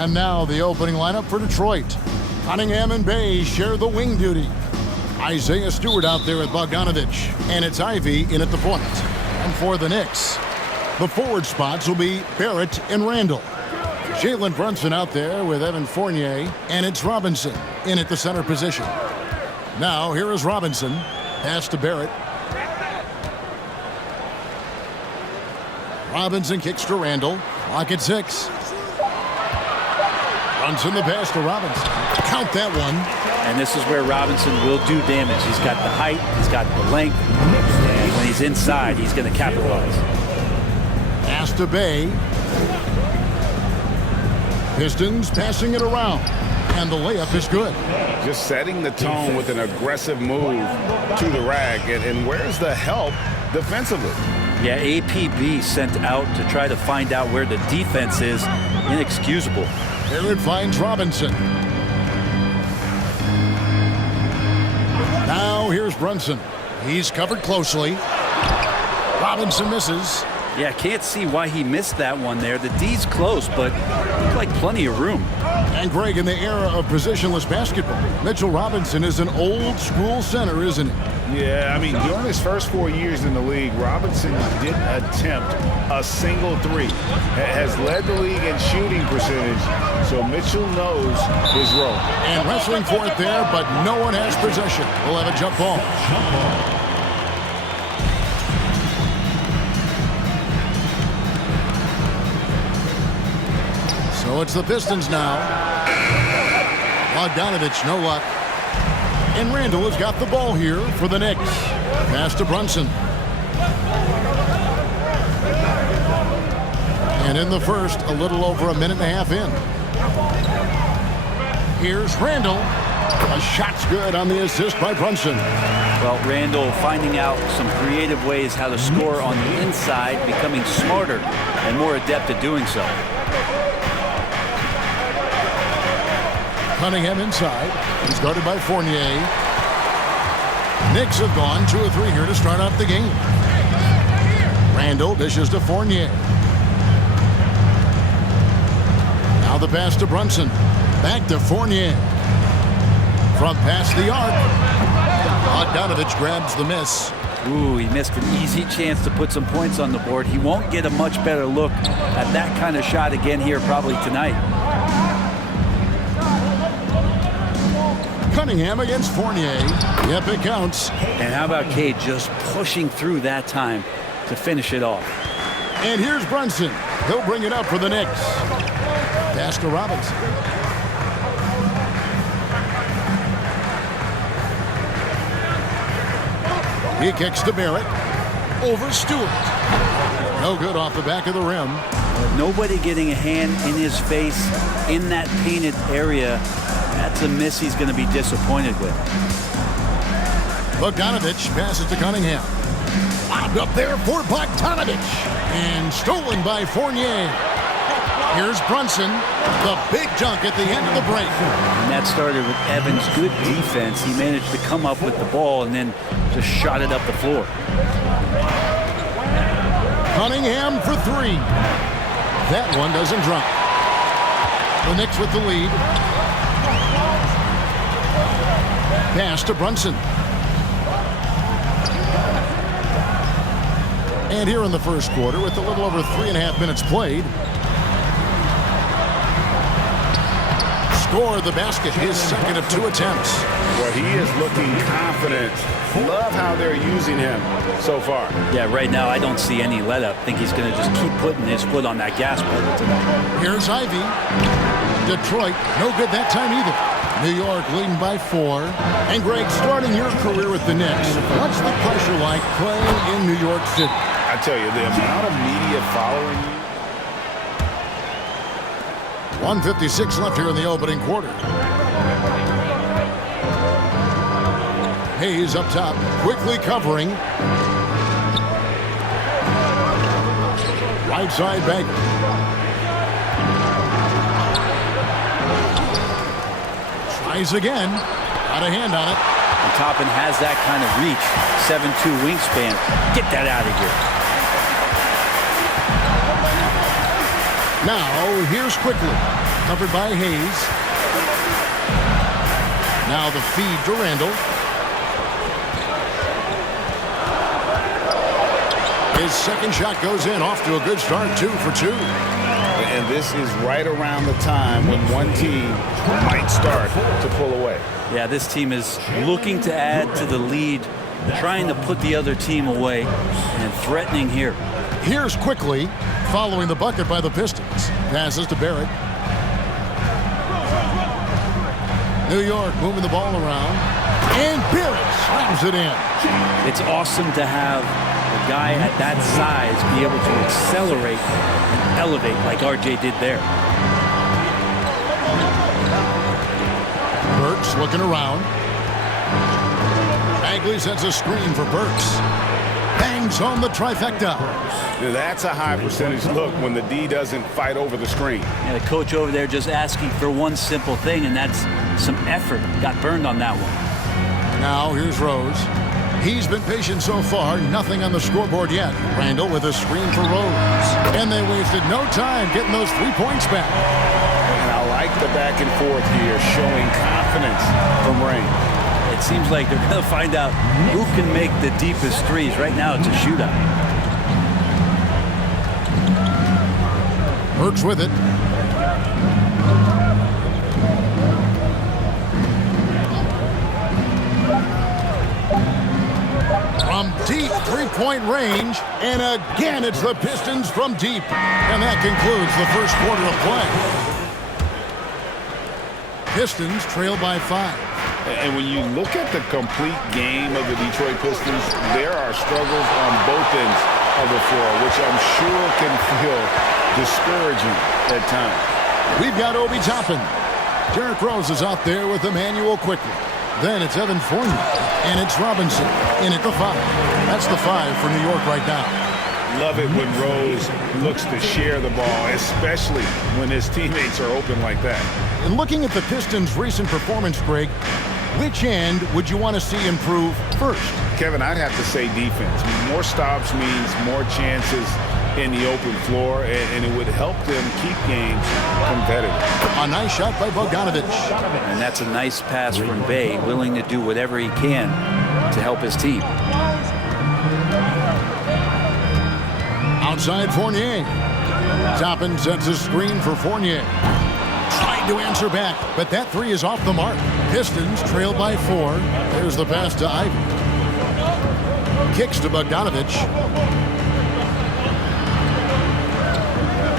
And now the opening lineup for Detroit. Cunningham and Bay share the wing duty. Isaiah Stewart out there with Bogdanovich. And it's Ivy in at the point. And for the Knicks, the forward spots will be Barrett and Randall. Jalen Brunson out there with Evan Fournier. And it's Robinson in at the center position. Now here is Robinson. Pass to Barrett. Robinson kicks to Randall. Clock at 6. Brunson the pass to Robinson. Count that one. And this is where Robinson will do damage. He's got the height, he's got the length, and when he's inside, he's going to capitalize. Pass to Bay. Pistons passing it around, and the layup is good. Just setting the tone with an aggressive move to the rack, and where's the help defensively? Yeah, APB sent out to try to find out where the defense is. Inexcusable. Here it finds Robinson. Now here's Brunson. He's covered closely. Robinson misses. Yeah, can't see why he missed that one there. The D's close, but looked like plenty of room. And Greg, in the era of positionless basketball, Mitchell Robinson is an old school center, isn't he? Yeah, I mean, during his first 4 years in the league, Robinson didn't attempt a single three. Has led the league in shooting percentage, so Mitchell knows his role. And wrestling for it there, but no one has possession. We'll have a jump ball. So it's the Pistons now. Bogdanovich, no luck. And Randall has got the ball here for the Knicks. Pass to Brunson. And in the first, a little over a minute and a half in. Here's Randall. A shot's good on the assist by Brunson. Well, Randall finding out some creative ways how to score on the inside, becoming smarter and more adept at doing so. Cunningham inside. He's guarded by Fournier. Knicks have gone 2 or 3 here to start off the game. Randall dishes to Fournier. Now the pass to Brunson. Back to Fournier. From past the arc. Bogdanovich grabs the miss. Ooh, he missed an easy chance to put some points on the board. He won't get a much better look at that kind of shot again here probably tonight. Cunningham against Fournier. Yep, it counts. And how about Cade just pushing through that time to finish it off? And here's Brunson. He'll bring it up for the Knicks. Pass to Robinson. He kicks to Barrett. Over Stewart. No good off the back of the rim. Nobody getting a hand in his face in that painted area. That's a miss he's going to be disappointed with. Bogdanovich passes to Cunningham. Lobbed up there for Bogdanovich. And stolen by Fournier. Here's Brunson. The big dunk at the end of the break. And that started with Evans' good defense. He managed to come up with the ball and then just shot it up the floor. Cunningham for 3. That one doesn't drop. The Knicks with the lead. Pass to Brunson. And here in the first quarter, with a little over 3.5 minutes played, scored the basket, his second of 2 attempts. Well, he is looking confident. Love how they're using him so far. Yeah, right now I don't see any let up. I think he's going to just keep putting his foot on that gas pedal tonight. Here's Ivy. Detroit, no good that time either. New York leading by 4. And Greg, starting your career with the Knicks, what's the pressure like playing in New York City? I tell you, the amount of media following you. 1:56 left here in the opening quarter. Hayes up top, quickly covering. Right side Baker. Tries again. Got a hand on it. And Toppin has that kind of reach. 7'2" wingspan. Get that out of here. Now, here's quickly. Covered by Hayes. Now the feed to Randall. His second shot goes in, off to a good start, 2 for 2. And this is right around the time when one team might start to pull away. Yeah, this team is looking to add to the lead, trying to put the other team away, and threatening here. Here's quickly, following the bucket by the Pistons. Passes to Barrett. New York moving the ball around. And Barrett slams it in. It's awesome to have a guy at that size be able to accelerate and elevate like RJ did there. Burks looking around. Bagley sets a screen for Burks. Bangs home the trifecta. That's a high percentage look when the D doesn't fight over the screen. Yeah, the coach over there just asking for one simple thing, and that's some effort. Got burned on that one. Now here's Rose. He's been patient so far, nothing on the scoreboard yet. Randall with a screen for Rose. And they wasted no time getting those 3 points back. And I like the back and forth here, showing confidence from Rain. It seems like they're going to find out who can make the deepest threes. Right now, it's a shootout. Burks with it. From deep three-point range, and again it's the Pistons from deep. And that concludes the first quarter of play. Pistons trail by 5. And when you look at the complete game of the Detroit Pistons, there are struggles on both ends of the floor, which I'm sure can feel discouraging at times. We've got Obi Toppin. Derrick Rose is out there with Emmanuel quickly. Then it's Evan Fournier, and it's Robinson in at the 5. That's the 5 for New York right now. Love it when Rose looks to share the ball, especially when his teammates are open like that. And looking at the Pistons' recent performance, Greg, which end would you want to see improve first? Kevin, I'd have to say defense. More stops means more chances in the open floor, and it would help them keep games competitive. A nice shot by Bogdanovic. And that's a nice pass from Bay, willing to do whatever he can to help his team. Outside Fournier. Toppin sets a screen for Fournier. Tried to answer back, but that 3 is off the mark. Pistons trail by 4. There's the pass to Ivy. Kicks to Bogdanovic.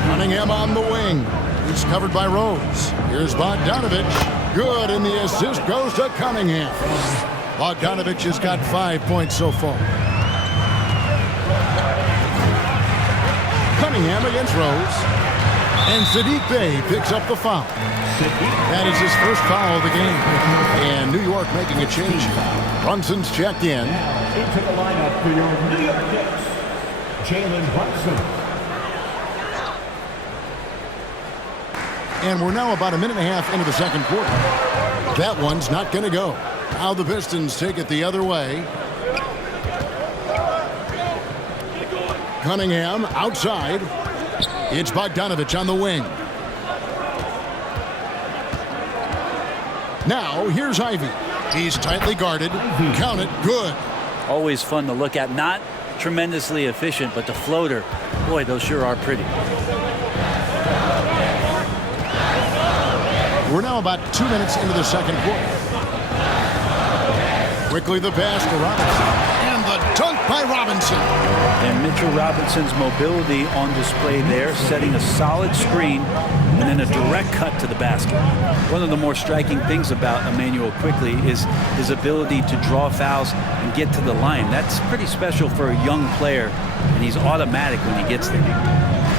Cunningham on the wing. He's covered by Rose. Here's Bogdanovic. Good, and the assist goes to Cunningham. Bogdanovic has got 5 points so far. Cunningham against Rose. And Saddiq Bey picks up the foul. That is his first foul of the game. And New York making a change. Brunson's checked in. Into the lineup for your New York Knicks, Jalen Brunson. And we're now about a minute and a half into the second quarter. That one's not going to go. Now the Pistons take it the other way. Cunningham outside. It's Bogdanovic on the wing. Now here's Ivy. He's tightly guarded. Count it. Good. Always fun to look at. Not tremendously efficient, but the floater, boy, those sure are pretty. We're now about 2 minutes into the second quarter. Quickly the pass to Robinson. And the dunk by Robinson. And Mitchell Robinson's mobility on display there, setting a solid screen and then a direct cut to the basket. One of the more striking things about Emmanuel quickly is his ability to draw fouls and get to the line. That's pretty special for a young player, and he's automatic when he gets there.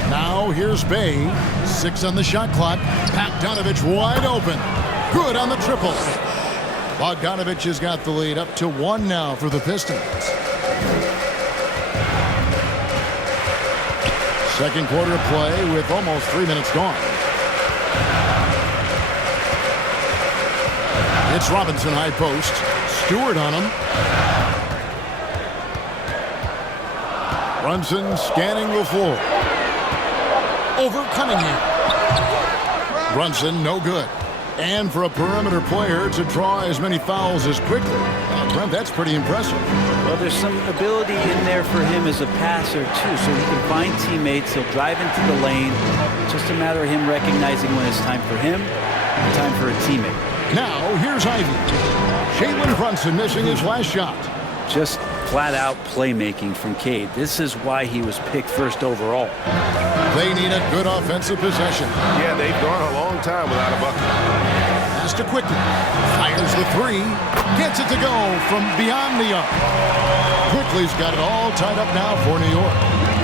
Now here's Bey. 6 on the shot clock. Bogdanovic wide open. Good on the triple. Bogdanovic has got the lead up to 1 now for the Pistons. Second quarter play with almost 3 minutes gone. It's Robinson high post. Stewart on him. Brunson scanning the floor. over Cunningham. Brunson, no good. And for a perimeter player to draw as many fouls as quickly, Brent, that's pretty impressive. Well, there's some ability in there for him as a passer, too, so he can find teammates. He'll drive into the lane. Just a matter of him recognizing when it's time for him and time for a teammate. Now, here's Ivy. Jalen Brunson missing his last shot. Just flat-out playmaking from Cade. This is why he was picked first overall. They need a good offensive possession. Yeah, they've gone a long time without a bucket. Has to quickly. Fires the three. Gets it to go from beyond the arc. Quickly's got it all tied up now for New York.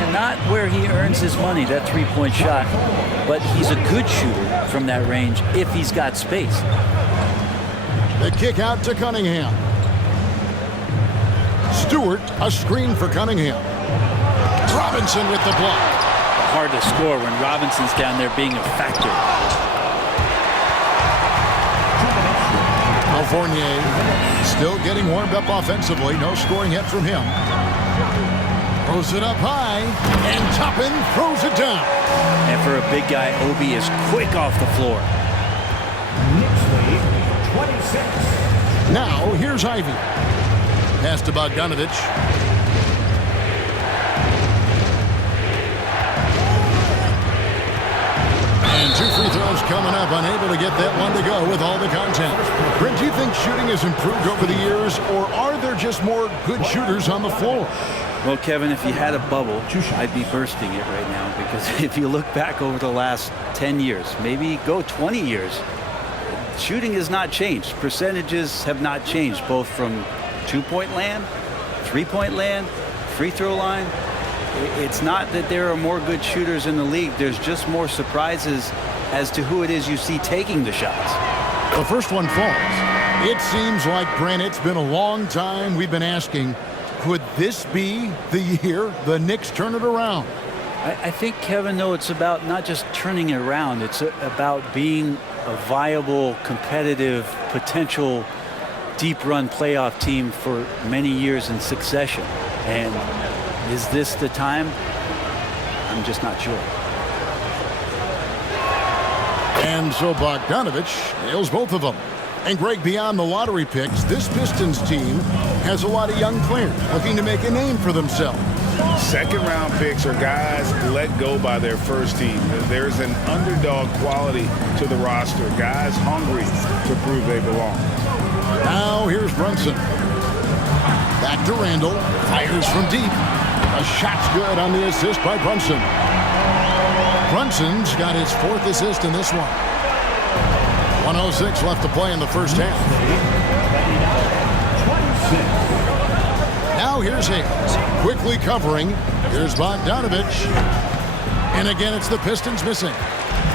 And not where he earns his money, that three-point shot, but he's a good shooter from that range if he's got space. The kick out to Cunningham. Stewart, a screen for Cunningham. Robinson with the block. Hard to score when Robinson's down there being a factor. Fournier still getting warmed up offensively. No scoring yet from him. Throws it up high, and Toppin throws it down. And for a big guy, Obi is quick off the floor. Knicks lead, 26. Now, here's Ivy. Pass to Bogdanovich. And 2 free throws coming up, unable to get that one to go with all the contact. Brent, do you think shooting has improved over the years, or are there just more good shooters on the floor? Well, Kevin, if you had a bubble, I'd be bursting it right now, because if you look back over the last 10 years, maybe go 20 years, shooting has not changed. Percentages have not changed, both from two-point land, three-point land, free throw line. It's not that there are more good shooters in the league. There's just more surprises as to who it is you see taking the shots. The first one falls. It seems like, Brent, it's been a long time we've been asking, could this be the year the Knicks turn it around? I think, Kevin, though, it's about not just turning it around. It's about being a viable, competitive, potential deep-run playoff team for many years in succession. And is this the time? I'm just not sure. And so Bogdanovich nails both of them. And Greg, beyond the lottery picks, this Pistons team has a lot of young players looking to make a name for themselves. Second-round picks are guys let go by their first team. There's an underdog quality to the roster. Guys hungry to prove they belong. Now here's Brunson. Back to Randall. Fires from deep. A shot's good on the assist by Brunson. Brunson's got his 4th assist in this one. 1:06 left to play in the first half. Now here's Hayes. Quickly covering. Here's Bogdanovich. And again, it's the Pistons missing.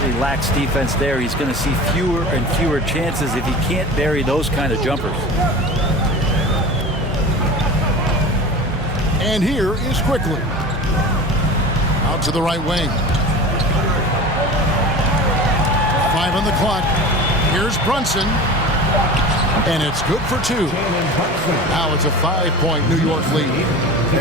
He lacks defense there. He's going to see fewer and fewer chances if he can't bury those kind of jumpers. And here is Quickly. Out to the right wing. 5 on the clock. Here's Brunson. And it's good for 2. Now it's a 5-point New York lead.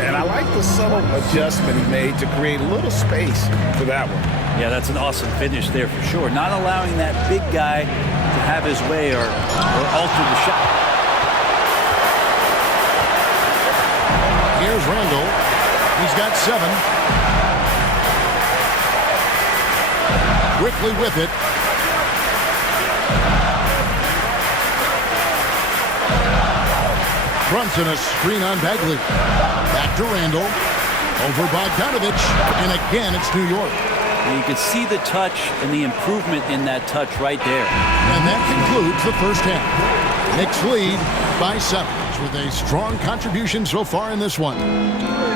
And I like the subtle adjustment he made to create a little space for that one. Yeah, that's an awesome finish there for sure. Not allowing that big guy to have his way or alter the shot. Here's Randall. He's got 7. Quickly with it. Brunson, a screen on Bagley. Back to Randall. Over Bogdanovich. And again, it's New York. And you can see the touch and the improvement in that touch right there. And that concludes the first half. Knicks lead by 7 with a strong contribution so far in this one.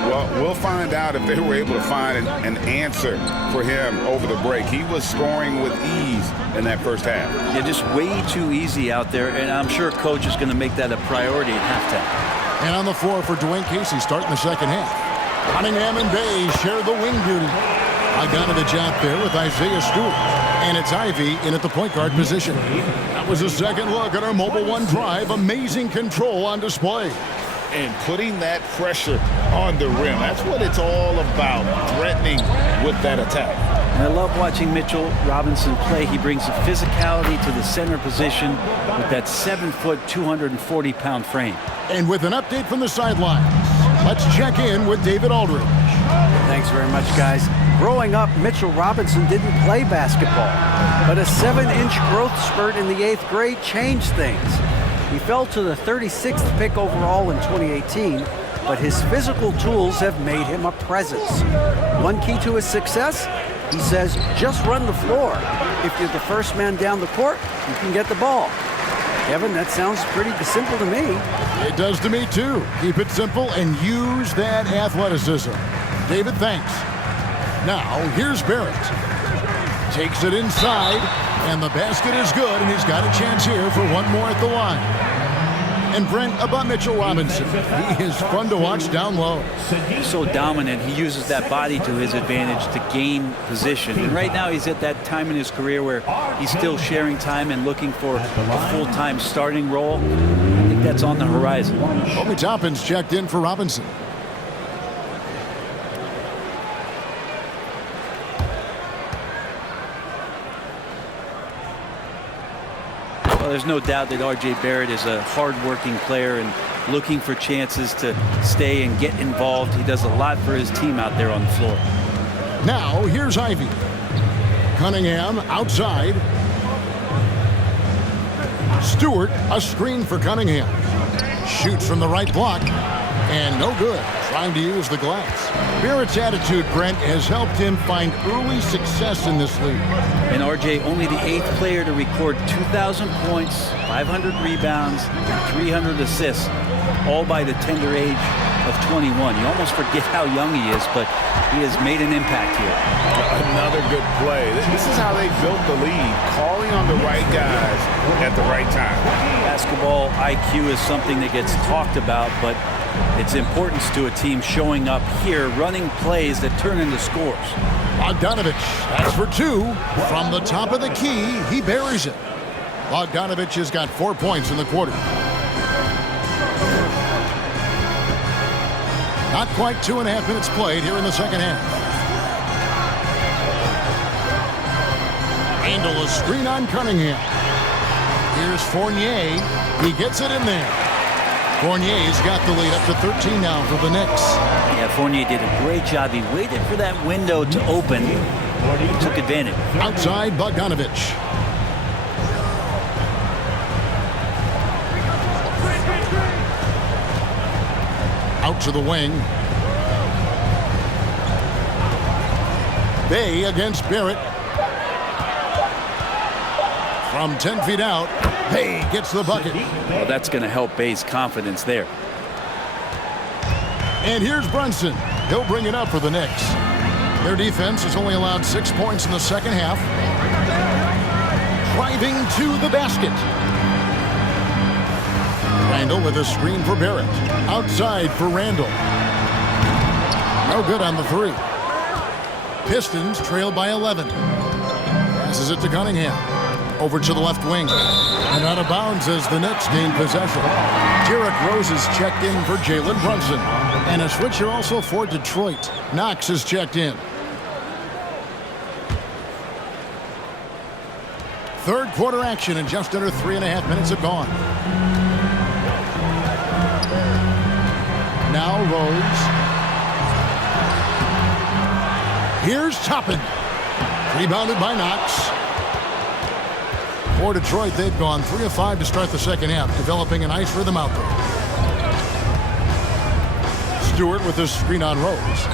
Well, we'll find out if they were able to find an answer for him over the break. He was scoring with ease in that first half. Yeah, just way too easy out there, and I'm sure coach is going to make that a priority at halftime. And on the floor for Dwayne Casey starting the second half. Cunningham and Bay share the wing duty. Bogdanovich out there with Isaiah Stewart. And it's Ivy in at the point guard position. That was a second look at our Mobile One drive. Amazing control on display. And putting that pressure on the rim. That's what it's all about, threatening with that attack. And I love watching Mitchell Robinson play. He brings a physicality to the center position with that 7-foot, 240-pound frame. And with an update from the sidelines, let's check in with David Aldridge. Thanks very much, guys. Growing up, Mitchell Robinson didn't play basketball, but a 7-inch growth spurt in the 8th grade changed things. He fell to the 36th pick overall in 2018, but his physical tools have made him a presence. One key to his success, he says, just run the floor. If you're the first man down the court, you can get the ball. Kevin, that sounds pretty simple to me. It does to me, too. Keep it simple and use that athleticism. David, thanks. Now, here's Barrett. Takes it inside, and the basket is good, and he's got a chance here for one more at the line. And Brent, about Mitchell Robinson, he is fun to watch down low. He's so dominant. He uses that body to his advantage to gain position. And right now he's at that time in his career where he's still sharing time and looking for a full-time starting role. I think that's on the horizon. Obi Toppin's checked in for Robinson. Well, there's no doubt that R.J. Barrett is a hard-working player and looking for chances to stay and get involved. He does a lot for his team out there on the floor. Now, here's Ivy. Cunningham outside. Stewart, a screen for Cunningham. Shoots from the right block, and no good. Trying to use the glass. Barrett's attitude, Brent, has helped him find early success in this league. And R.J. only the 8th player to record 2,000 points, 500 rebounds, and 300 assists, all by the tender age of 21. You almost forget how young he is, but he has made an impact here. Another good play. This is how they built the lead, calling on the right guys at the right time. Basketball IQ is something that gets talked about, but its importance to a team showing up here, running plays that turn into scores. Bogdanovich, that's for 2. From the top of the key, he buries it. Bogdanovich has got 4 points in the quarter. Not quite 2.5 minutes played here in the second half. Randall, a screen on Cunningham. Here's Fournier. He gets it in there. Fournier's got the lead up to 13 now for the Knicks. Yeah, Fournier did a great job. He waited for that window to open. He took advantage. Outside, Bogdanovich. Out to the wing. Bay against Barrett. From 10 feet out, Bay gets the bucket. Well, that's going to help Bay's confidence there. And here's Brunson. He'll bring it up for the Knicks. Their defense has only allowed 6 points in the second half. Driving to the basket. Randall with a screen for Barrett. Outside for Randall. No good on the 3. Pistons trail by 11. Passes it to Cunningham. Over to the left wing. And out of bounds as the Knicks gain possession. Derrick Rose is checked in for Jalen Brunson. And a switcher also for Detroit. Knox is checked in. Third quarter action and just under 3.5 minutes have gone. Now Rose. Here's Toppin. Rebounded by Knox. For Detroit, they've gone 3 of 5 to start the second half, developing a nice rhythm out there. Stewart with this screen on Rose.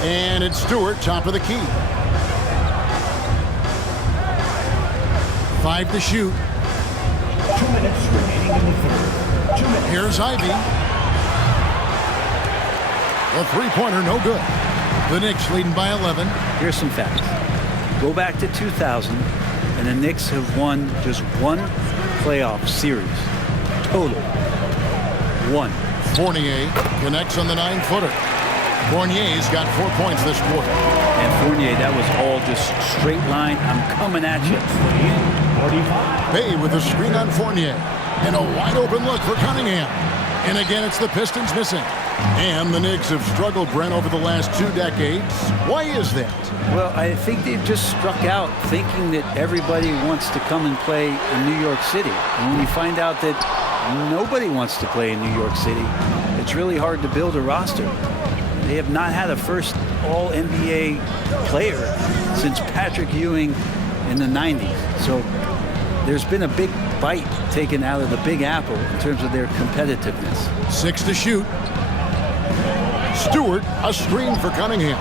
And it's Stewart, top of the key. 5 to shoot. 2 minutes remaining in the third. 2 minutes. Here's Ivy. A three-pointer, no good. The Knicks leading by 11. Here's some facts. Go back to 2000, and the Knicks have won just 1 playoff series. Total. 1. Fournier connects on the 9-footer. Fournier's got 4 points this quarter. And Fournier, that was all just straight line. I'm coming at you. 45. Bay with a screen on Fournier. And a wide open look for Cunningham. And again, it's the Pistons missing. And the Knicks have struggled, Brent, over the last 2 decades. Why is that? Well, I think they've just struck out thinking that everybody wants to come and play in New York City. And when you find out that nobody wants to play in New York City, it's really hard to build a roster. They have not had a first All-NBA player since Patrick Ewing in the 90s. So there's been a big bite taken out of the Big Apple in terms of their competitiveness. 6 to shoot. Stewart, a screen for Cunningham.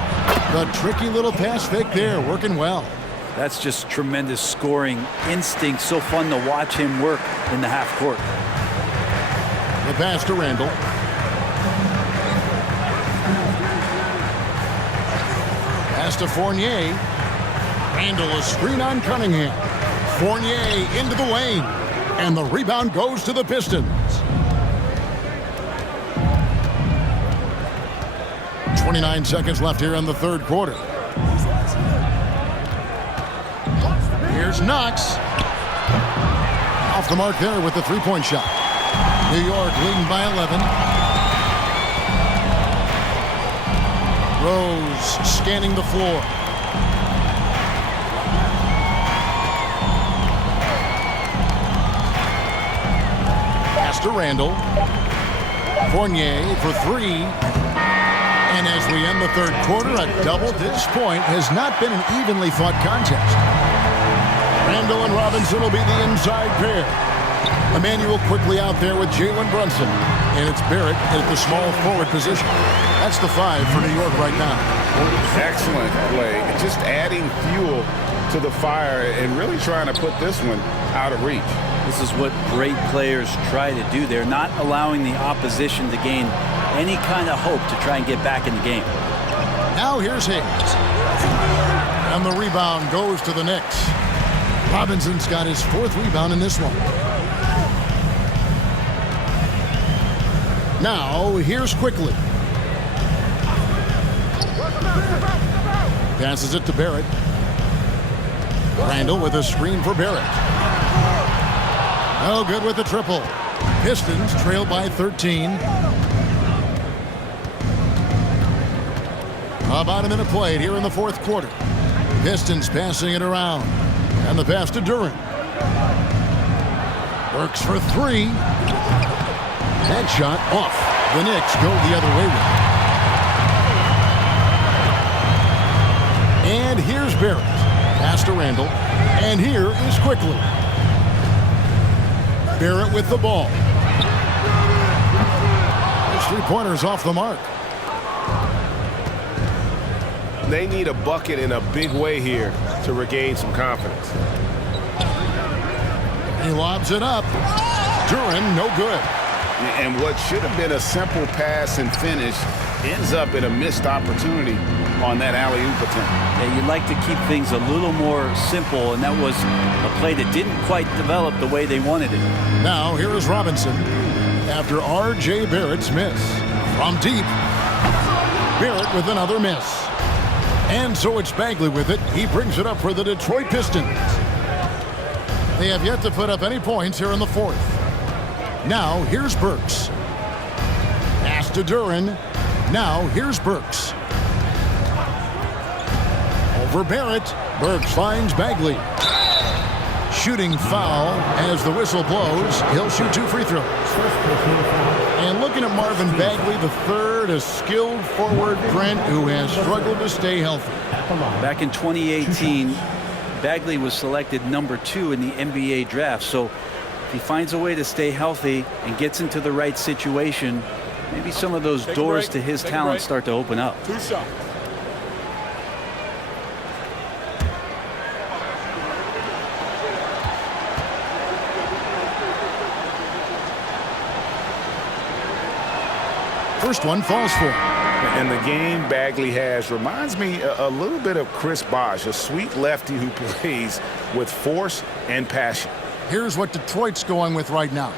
The tricky little pass fake there, working well. That's just tremendous scoring instinct. So fun to watch him work in the half court. The pass to Randall. Pass to Fournier. Randall, a screen on Cunningham. Fournier into the lane. And the rebound goes to the Pistons. 29 seconds left here in the third quarter. Here's Knox. Off the mark there with the three-point shot. New York leading by 11. Rose scanning the floor. Pass to Randall. Fournier for 3. And as we end the third quarter, a double-digit point has not been an evenly fought contest. Randall and Robinson will be the inside pair. Emmanuel quickly out there with Jalen Brunson. And it's Barrett at the small forward position. That's the 5 for New York right now. Excellent play. Just adding fuel to the fire and really trying to put this one out of reach. This is what great players try to do. They're not allowing the opposition to gain any kind of hope to try and get back in the game. Now here's Hayes. And the rebound goes to the Knicks. Robinson's got his 4th rebound in this one. Now here's Quickly. Passes it to Barrett. Randall with a screen for Barrett. No good with the triple. Pistons trail by 13. About a minute played here in the fourth quarter. Pistons passing it around. And the pass to Duren. Works for 3. That shot off. The Knicks go the other way with it. And here's Barrett. Pass to Randall. And here is Quickly. Barrett with the ball. His 3-pointers off the mark. They need a bucket in a big way here to regain some confidence. He lobs it up. Duren, no good. And what should have been a simple pass and finish ends up in a missed opportunity on that alley-oop attempt. Yeah, you'd like to keep things a little more simple, and that was a play that didn't quite develop the way they wanted it. Now, here is Robinson after R.J. Barrett's miss. From deep, Barrett with another miss. And so it's Bagley with it. He brings it up for the Detroit Pistons. They have yet to put up any points here in the fourth. Now, here's Burks. Pass to Duren. Now, here's Burks. Over Barrett. Burks finds Bagley. Shooting foul as the whistle blows. He'll shoot 2 free throws. And looking at Marvin Bagley, the third, a skilled forward, Brent, who has struggled to stay healthy. Back in 2018, Bagley was selected number 2 in the NBA draft. So if he finds a way to stay healthy and gets into the right situation, maybe some of those doors to his talent start to open up. 2 shots. First one falls for him. And the game Bagley has reminds me a little bit of Chris Bosh, a sweet lefty who plays with force and passion. Here's what Detroit's going with right now.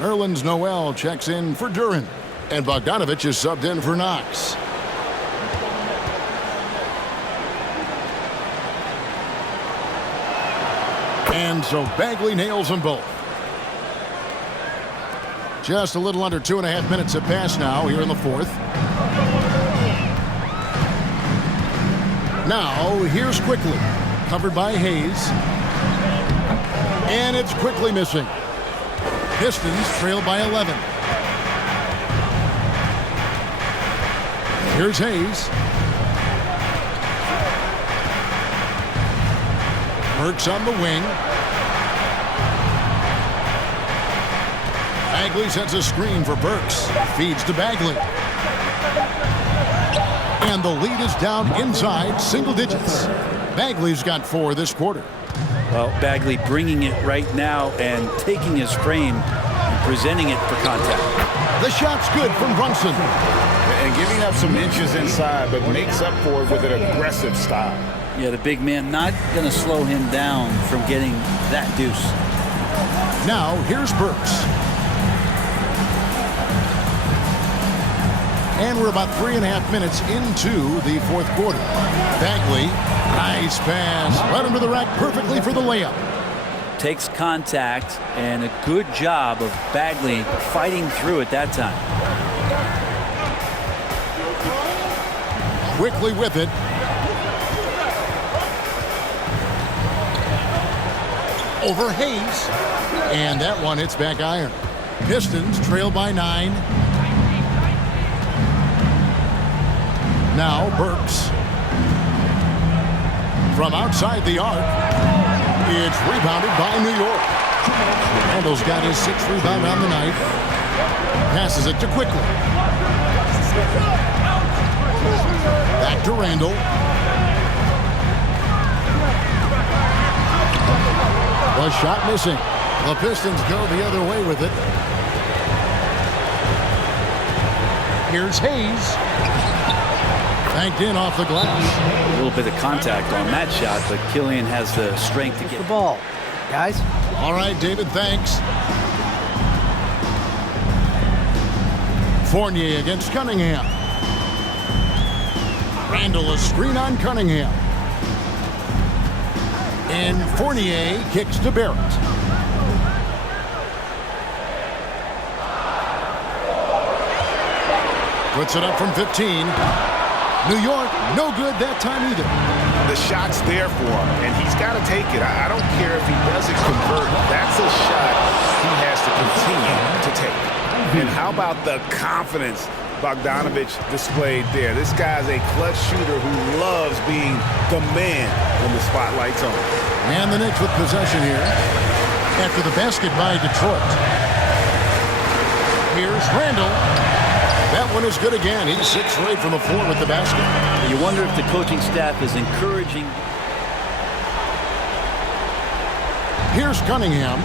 Nerlens Noel checks in for Duren. And Bogdanovich is subbed in for Knox. And so Bagley nails them both. Just a little under 2.5 minutes have passed now here in the fourth. Now, here's Quickly. Covered by Hayes. And it's Quickly missing. Pistons trail by 11. Here's Hayes. Burks on the wing. Bagley sets a screen for Burks. Feeds to Bagley. And the lead is down inside single digits. Bagley's got 4 this quarter. Well, Bagley bringing it right now and taking his frame and presenting it for contact. The shot's good from Brunson. And giving up some inches inside, but makes up for it with an aggressive style. Yeah, the big man not going to slow him down from getting that deuce. Now, here's Burks. And we're about 3.5 minutes into the fourth quarter. Bagley, nice pass. Right under the rack perfectly for the layup. Takes contact, and a good job of Bagley fighting through at that time. Quickly with it. Over Hayes. And that one hits back iron. Pistons trail by 9. Now Burks. From outside the arc. It's rebounded by New York. Randall's got his 6th rebound on the night. Passes it to Quickly. Back to Randall. The shot missing. The Pistons go the other way with it. Here's Hayes. Banked in off the glass. A little bit of contact on that shot, but Killian has the strength to get The ball, guys. All right, David, thanks. Fournier against Cunningham. Randall a screen on Cunningham. And Fournier kicks to Barrett. Puts it up from 15. New York, no good that time either. The shot's there for him, and he's got to take it. I don't care if he doesn't convert. That's a shot he has to continue to take. And how about the confidence Bogdanovich displayed there? This guy's a clutch shooter who loves being the man when the spotlight's on. And the Knicks with possession here after the basket by Detroit. Here's Randall. That one is good again. He's 6 straight from the floor with the basket. You wonder if the coaching staff is encouraging. Here's Cunningham.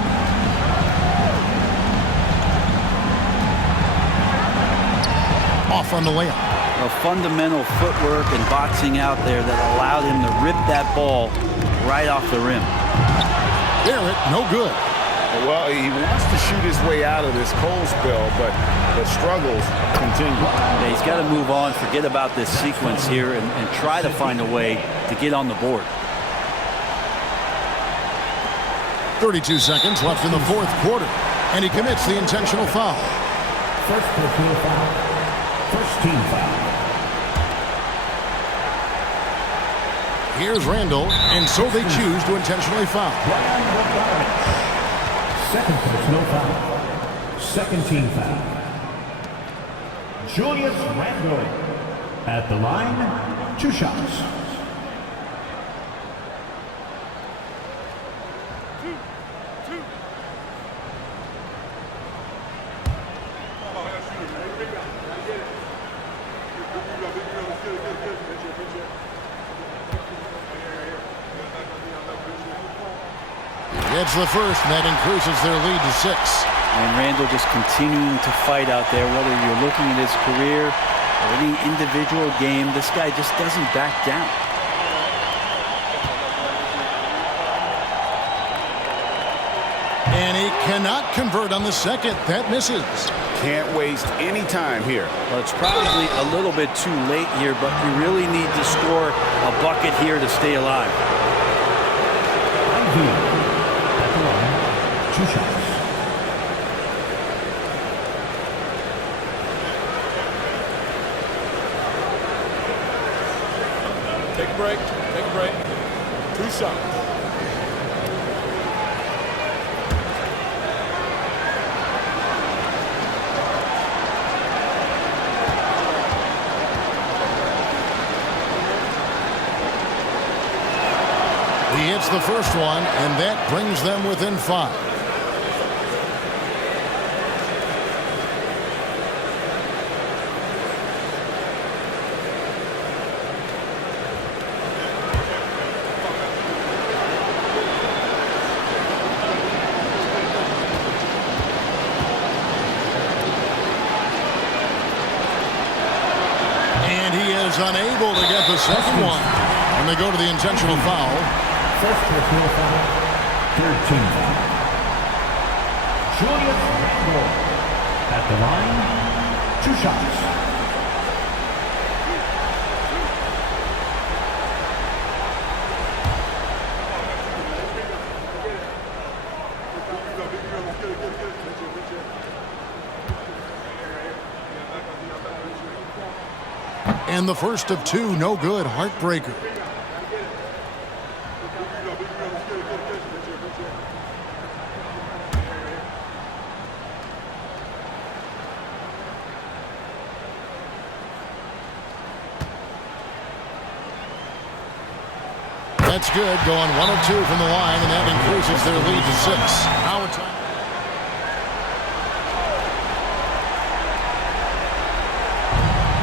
Off on the layup. A fundamental footwork and boxing out there that allowed him to rip that ball right off the rim. Barrett, no good. Well, he wants to shoot his way out of this cold spell, but the struggles continue. Yeah, he's got to move on, forget about this sequence here, and try to find a way to get on the board. 32 seconds left in the fourth quarter, and he commits the intentional foul. First personal foul. First team foul. Here's Randall, and so they choose to intentionally foul. Second personal foul. Second team foul. Julius Randall at the line, 2 shots. It's the first, and that increases their lead to 6. And Randall just continuing to fight out there, whether you're looking at his career or any individual game, this guy just doesn't back down. And he cannot convert on the second. That misses. Can't waste any time here. Well, it's probably a little bit too late here, but you really need to score a bucket here to stay alive. At the line, 2 shots. shot. He hits the first one, and that brings them within 5. And he is unable to get the second one. And they go to the intentional foul. First personal foul, 13 foul. Julius Randle at the line, 2 shots. And the first of 2, no good, heartbreaker. That's good, going 1 of 2 from the line, and that increases their lead to 6. Now it's on.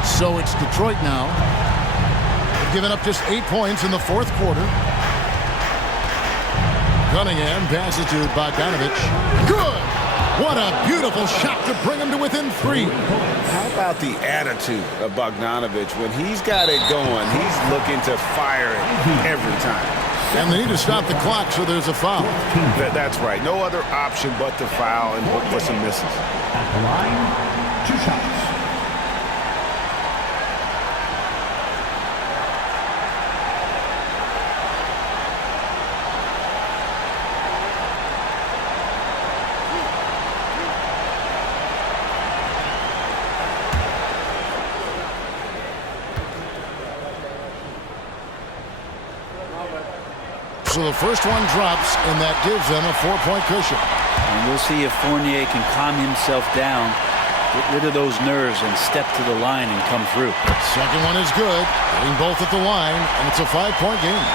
So it's Detroit now. They've given up just 8 points in the fourth quarter. Cunningham passes to Bogdanovich. Good! What a beautiful shot to bring him to within 3. How about the attitude of Bogdanovich? When he's got it going, he's looking to fire it every time. And they need to stop the clock, so there's a foul. That's right. No other option but to foul and hope for some misses. At the line, 2 shots. So the first one drops, and that gives them a 4-point cushion. And we'll see if Fournier can calm himself down, get rid of those nerves, and step to the line and come through. Second one is good, getting both at the line, and it's a 5-point game.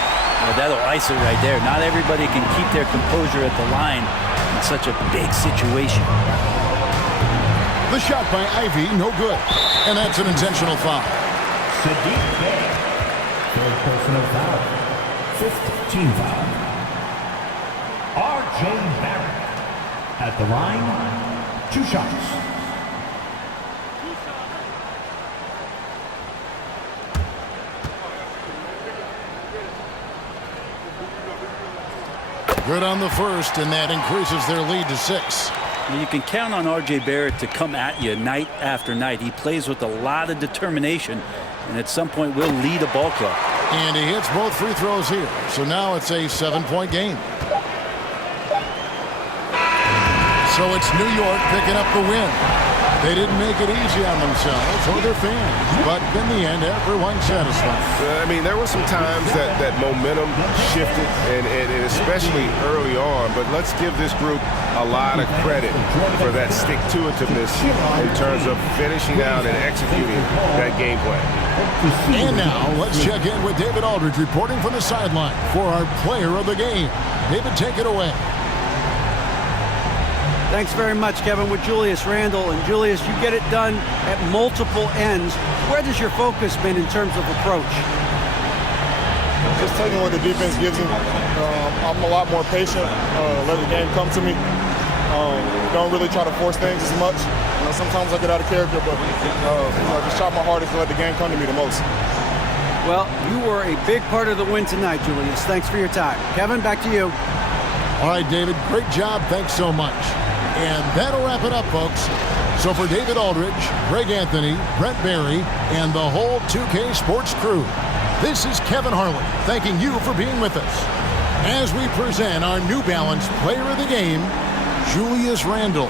Well, that'll ice it right there. Not everybody can keep their composure at the line in such a big situation. The shot by Ivy, no good. And that's an intentional foul. Sadiq Bey, third personal foul, 15 foul. R.J. Barrett at the line, 2 shots. Good on the first, and that increases their lead to 6. You can count on R.J. Barrett to come at you night after night. He plays with a lot of determination, and at some point will lead a ball club. And he hits both free throws here. So now it's a 7-point game. So it's New York picking up the win. They didn't make it easy on themselves or their fans, but in the end, everyone's satisfied. I mean, there were some times that momentum shifted, and especially early on, but let's give this group a lot of credit for that stick-to-itiveness in terms of finishing out and executing that game plan. And now, let's check in with David Aldridge reporting from the sideline for our player of the game. David, take it away. Thanks very much, Kevin, with Julius Randle. And Julius, you get it done at multiple ends. Where has your focus been in terms of approach? Just taking what the defense gives me. I'm a lot more patient, let the game come to me. Don't really try to force things as much. Sometimes I get out of character, but just try my hardest to let the game come to me the most. Well, you were a big part of the win tonight, Julius. Thanks for your time. Kevin, back to you. All right, David, great job. Thanks so much. And that'll wrap it up, folks. So for David Aldridge, Greg Anthony, Brent Barry, and the whole 2K Sports crew, this is Kevin Harlan thanking you for being with us as we present our New Balance Player of the Game, Julius Randle.